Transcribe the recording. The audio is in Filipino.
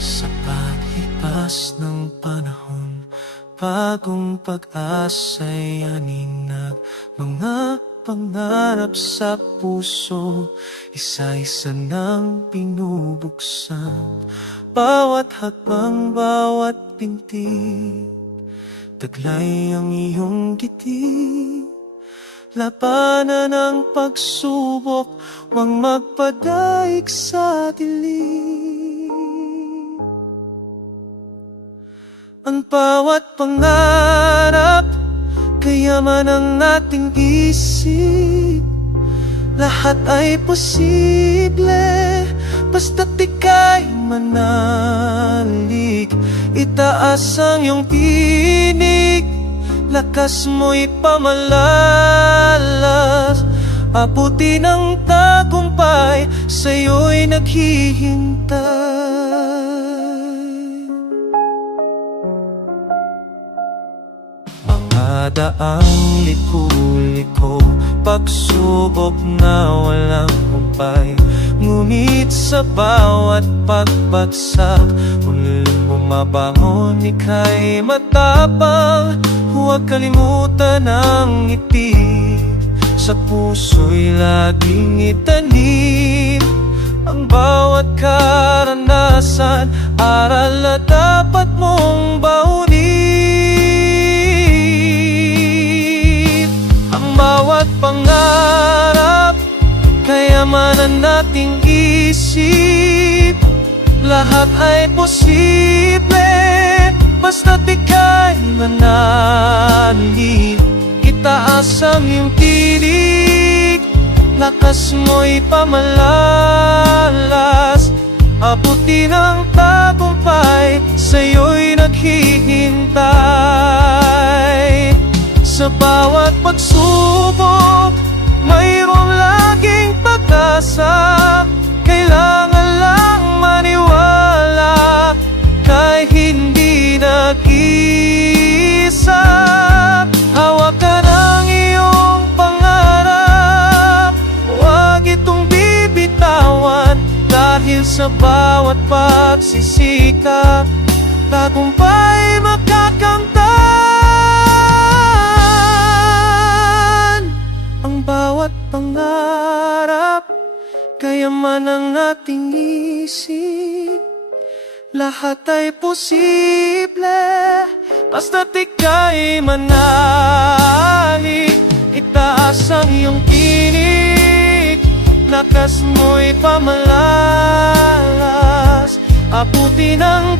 Sa paglipas ng panahon, bagong pag-asa'y aninag. Mga pangarap sa puso, isa-isa nang binubuksan. Bawat hakbang, bawat pintig, taglay ang iyong ngiti. Labanan ang pagsubok, huwag magpadaig sa dilim. Ang bawat pangarap, kayaman ang ating isip. Lahat ay posible, basta't ika'y manalig. Itaas ang iyong tinig, lakas mo'y pamalalas. Abutin ang tagumpay, sa'yo'y naghihintay. Daang liku-liko, pagsubok na walang humpay. Ngunit sa bawat pagbagsak, muling bumabangon, ika'y matapang. Huwag kalimutan ang ngiti, sa puso'y laging itanim. Ang bawat karanasan, aral na dapat mong baunin. Bawat pangarap, kayamanan nating isip. Lahat ay posible, basta't ika'y manalig. Itaas ang iyong tinig, lakas mo'y pamalalas. Abutin ang tagumpay, sa'yo'y naghihintay. Sa bawat pagsubok, mayroong laging pag-asa. Kailangan lang maniwala, kahit hindi nag-iisa. Hawakan ang iyong pangarap, huwag itong bibitawan. Dahil sa bawat pagsisikap, tagumpay makakamtan. Bawat pangarap, kayaman ang ating isip. Lahat ay posible, basta't ika'y manalig. Itaas ang iyong tinig, lakas mo'y pamalalas. Abutin ang